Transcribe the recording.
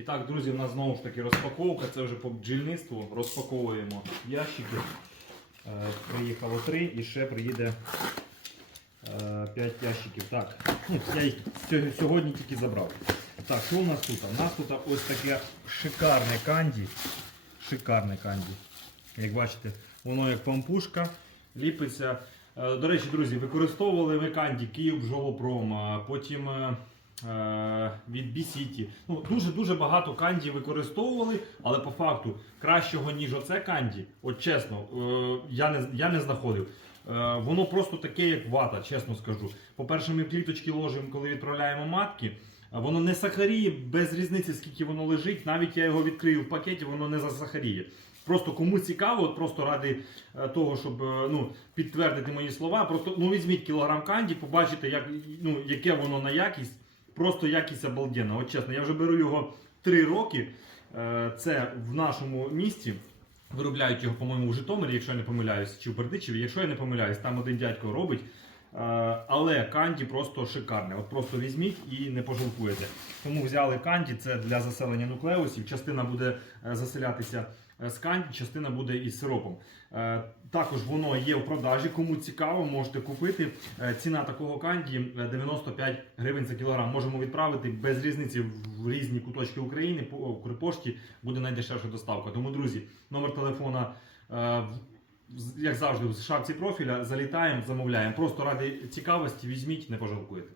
І так, друзі, у нас знову ж таки розпаковка. Це вже по бджільництву. Розпаковуємо ящики. Е, приїхало три і ще приїде 5 ящиків. Так, ну, я їх сьогодні тільки забрав. Так, що у нас тут? У нас тут ось таке шикарне канді. Шикарне канді. Як бачите, воно як пампушка, ліпиться. Е, До речі, друзі, використовували ми канді Київ Бжолопром, потім е, е, від B-City. Ну, дуже дуже багато канді використовували, але по факту кращого, ніж оце канді, от чесно, е, я не, я не знаходив. Е, Воно просто таке, як вата, чесно скажу. По-перше, ми кліточки ложимо, коли відправляємо матки. Воно не сахаріє, без різниці, скільки воно лежить. Навіть я його відкрию в пакеті, воно не засахаріє. Просто кому цікаво, от просто ради е, того, щоб е, ну, підтвердити мої слова, просто ну, візьміть кілограм канді, побачите, як, ну, яке воно на якість. Просто якість обалденна. От чесно, я вже беру його 3 роки. Е, Це в нашому місті. Виробляють його, по-моєму, в Житомирі, якщо я не помиляюсь, чи в Бердичеві. Якщо я не помиляюсь, там один дядько робить. Е, Але канді просто шикарне. От просто візьміть і не пожалкуєте. Тому взяли канді, це для заселення нуклеусів. Частина буде е, заселятися е, з канді, частина буде із сиропом. Також воно є в продажі. Кому цікаво, можете купити. Ціна такого канді е, 95 гривень за кілограм. Можемо відправити без різниці в різні куточки України. По Укрпошті буде найдешевша доставка. Тому, друзі, номер телефона. Як завжди, в шапці профіля залітаємо, замовляємо. Просто ради цікавості візьміть, не пожалкуєте.